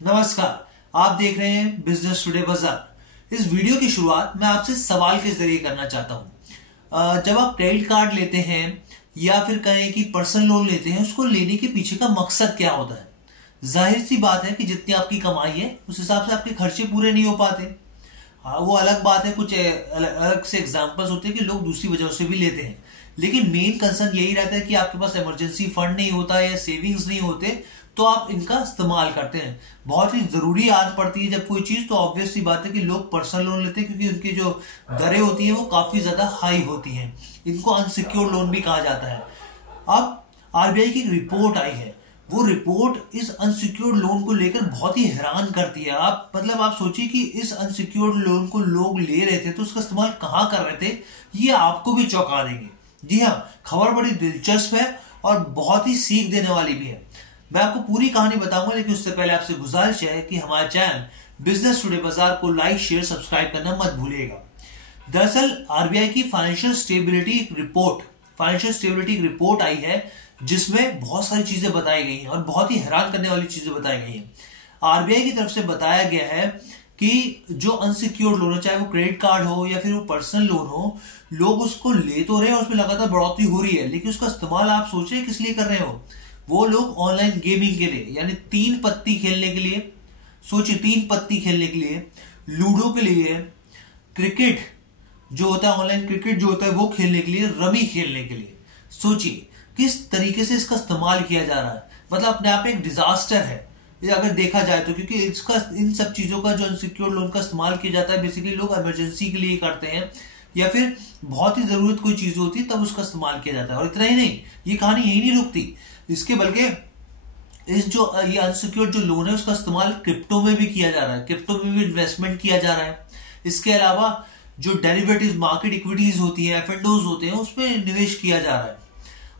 नमस्कार, आप देख रहे हैं बिजनेस टुडे बाजार। इस वीडियो की शुरुआत मैं आपसे सवाल के जरिए करना चाहता हूं। जब आप क्रेडिट कार्ड लेते हैं या फिर कहें कि पर्सनल लोन लेते हैं, उसको लेने के पीछे का मकसद क्या होता है? जाहिर सी बात है कि जितनी आपकी कमाई है उस हिसाब से आपके खर्चे पूरे नहीं हो पाते। हाँ, वो अलग बात है, कुछ अलग से एग्जांपल्स होते हैं कि लोग दूसरी वजह से भी लेते हैं, लेकिन मेन कंसर्न यही रहता है कि आपके पास इमरजेंसी फंड नहीं होता या सेविंग्स नहीं होते तो आप इनका इस्तेमाल करते हैं। बहुत ही जरूरी याद पड़ती है जब कोई चीज, तो ऑब्वियस सी बात है कि लोग पर्सनल लोन लेते हैं, क्योंकि उनकी जो दरें होती हैं वो काफी ज्यादा हाई होती हैं। इनको अनसिक्योर्ड लोन भी कहा जाता है। अब आरबीआई की एक रिपोर्ट आई है, वो रिपोर्ट इस अनसिक्योर्ड लोन को लेकर बहुत ही हैरान करती है। आप सोचिए कि इस अनसिक्योर्ड लोन को लोग ले रहे थे तो उसका इस्तेमाल कहाँ कर रहे थे, ये आपको भी चौंका देंगे। जी हाँ, खबर बड़ी दिलचस्प है और बहुत ही सीख देने वाली भी है। मैं आपको पूरी कहानी बताऊंगा, लेकिन उससे पहले आपसे गुजारिश है कि हमारे चैनल बिजनेस टुडे बाजार को लाइक, शेयर, सब्सक्राइब करना मत भूलिएगा। दरअसल आरबीआई की फाइनेंशियल स्टेबिलिटी रिपोर्ट आई है, जिसमें बहुत सारी चीजें बताई गई हैं और बहुत ही हैरान करने वाली चीजें बताई गई हैं। आरबीआई की तरफ से बताया गया है कि जो अनसिक्योर्ड लोन है, चाहे वो क्रेडिट कार्ड हो या फिर वो पर्सनल लोन हो, लोग उसको ले तो रहे हैं और उसमें लगातार बढ़ोतरी हो रही है, लेकिन उसका इस्तेमाल आप सोच रहे हैं किस लिए कर रहे हो? वो लोग ऑनलाइन गेमिंग के लिए, यानी 3 पत्ती खेलने के लिए, सोचिए 3 पत्ती खेलने के लिए, लूडो के लिए, क्रिकेट जो होता है, ऑनलाइन क्रिकेट जो होता है वो खेलने के लिए, रमी खेलने के लिए। सोचिए किस तरीके से इसका इस्तेमाल किया जा रहा है। मतलब अपने आप में एक डिजास्टर है अगर देखा जाए तो, क्योंकि इसका इन सब चीजों का जो अनसिक्योर्ड लोन का इस्तेमाल किया जाता है, बेसिकली लोग इमरजेंसी के लिए करते हैं या फिर बहुत ही जरूरत कोई चीज होती है तब उसका इस्तेमाल किया जाता है। और इतना ही नहीं, ये कहानी यही नहीं रुकती, इसके बल्कि ये अनसिक्योर्ड जो लोन है उसका इस्तेमाल क्रिप्टो में भी किया जा रहा है, क्रिप्टो में भी इन्वेस्टमेंट किया जा रहा है। इसके अलावा जो डेरिवेटिव मार्केट इक्विटीज होती है, एफएनडोज होते हैं, उसमें निवेश किया जा रहा है।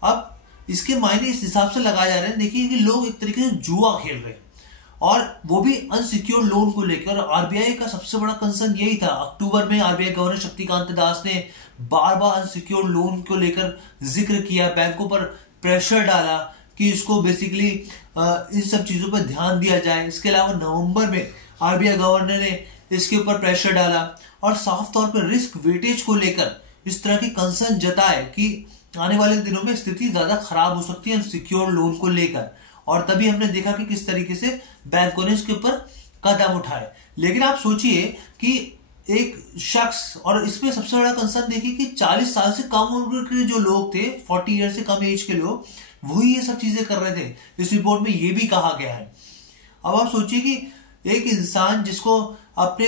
अब इसके मायने इस हिसाब से लगाए जा रहे हैं, देखिए कि लोग एक तरीके से जुआ खेल रहे हैं, और वो भी अनसिक्योर्ड लोन को लेकर। और आरबीआई का सबसे बड़ा कंसर्न यही था। अक्टूबर में आरबीआई गवर्नर शक्तिकांत दास ने बार बार अनसिक्योर्ड लोन को लेकर जिक्र किया, बैंकों पर प्रेशर डाला कि इसको बेसिकली इन सब चीजों पर ध्यान दिया जाए। इसके अलावा नवंबर में आरबीआई गवर्नर ने इसके ऊपर प्रेशर डाला और साफ तौर पर रिस्क वेटेज को लेकर इस तरह की कंसर्न जताए कि आने वाले दिनों में स्थिति ज्यादा खराब हो सकती है अनसिक्योर्ड लोन को लेकर। और तभी हमने देखा कि किस तरीके से बैंकों ने इसके ऊपर कदम उठाए। लेकिन आप सोचिए कि एक शख्स, और इसमें सबसे बड़ा कंसर्न देखिए कि 40 साल से कम उम्र के जो लोग थे, 40 ईयर से कम एज के लोग, वही ये सब चीजें कर रहे थे। इस रिपोर्ट में ये भी कहा गया है। अब आप सोचिए कि एक इंसान जिसको अपनी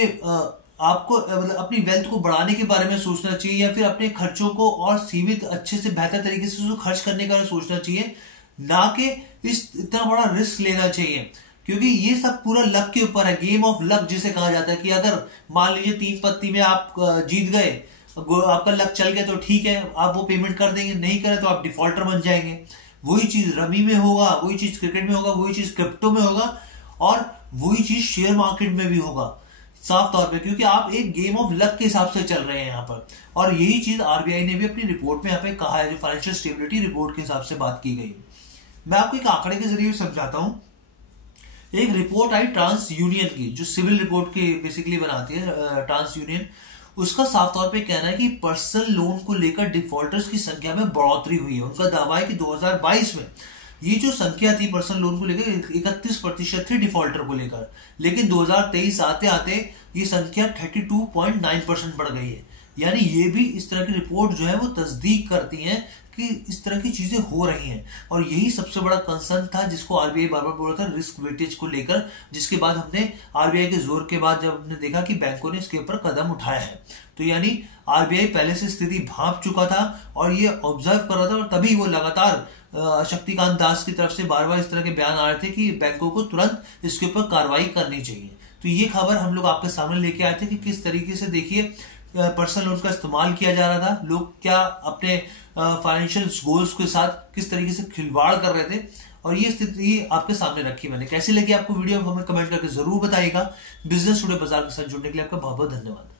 वेल्थ को बढ़ाने के बारे में सोचना चाहिए या फिर अपने खर्चों को और सीमित, अच्छे से बेहतर तरीके से खर्च करने का सोचना चाहिए, ना कि इतना बड़ा रिस्क लेना चाहिए, क्योंकि ये सब पूरा लक के ऊपर है, गेम ऑफ लक जिसे कहा जाता है। कि अगर मान लीजिए 3 पत्ती में आप जीत गए, आपका लक चल गया तो ठीक है, आप वो पेमेंट कर देंगे, नहीं करे तो आप डिफॉल्टर बन जाएंगे। वही चीज रमी में होगा, वही चीज क्रिकेट में होगा, वही चीज क्रिप्टो में होगा, और वही चीज शेयर मार्केट में भी होगा, साफ तौर पे, क्योंकि आप एक गेम ऑफ लक के हिसाब से चल रहे हैं यहाँ पर। और यही चीज आरबीआई ने भी अपनी रिपोर्ट में यहाँ पे कहा है, जो फाइनेंशियल स्टेबिलिटी रिपोर्ट के हिसाब से बात की गई। मैं आपको एक आंकड़े के जरिए समझाता हूं। एक रिपोर्ट आई ट्रांस यूनियन की, जो सिविल रिपोर्ट की बेसिकली बनाती है ट्रांस यूनियन। उसका साफ तौर पे कहना है कि पर्सनल लोन को लेकर डिफॉल्टर्स की संख्या में बढ़ोतरी हुई है। उनका दावा है कि 2022 में ये जो संख्या थी पर्सनल लोन को लेकर 31% थी डिफॉल्टर को लेकर, लेकिन 2023 आते आते ये संख्या 32.9% बढ़ गई है। यानी ये भी इस तरह की रिपोर्ट जो है वो तस्दीक करती है कि इस तरह की चीजें हो रही हैं। और यही सबसे बड़ा कंसर्न था जिसको आरबीआई बार बार बोल रहा था, रिस्क वेटेज को लेकर, जिसके बाद हमने आरबीआई के जोर के बाद जब हमने देखा कि बैंकों ने इसके ऊपर कदम उठाया है, तो यानी आरबीआई पहले से स्थिति भांप चुका था और ये ऑब्जर्व कर रहा था, और तभी वो लगातार शक्तिकांत दास की तरफ से बार बार इस तरह के बयान आ रहे थे कि बैंकों को तुरंत इसके ऊपर कार्रवाई करनी चाहिए। तो ये खबर हम लोग आपके सामने लेके आए थे कि किस तरीके से देखिए पर्सनल लोन का इस्तेमाल किया जा रहा था, लोग क्या अपने फाइनेंशियल गोल्स के साथ किस तरीके से खिलवाड़ कर रहे थे, और ये स्थिति आपके सामने रखी मैंने। कैसी लगी आपको वीडियो, हमें कमेंट करके जरूर बताइएगा। बिजनेस टुडे बाजार के साथ जुड़ने के लिए आपका बहुत बहुत धन्यवाद।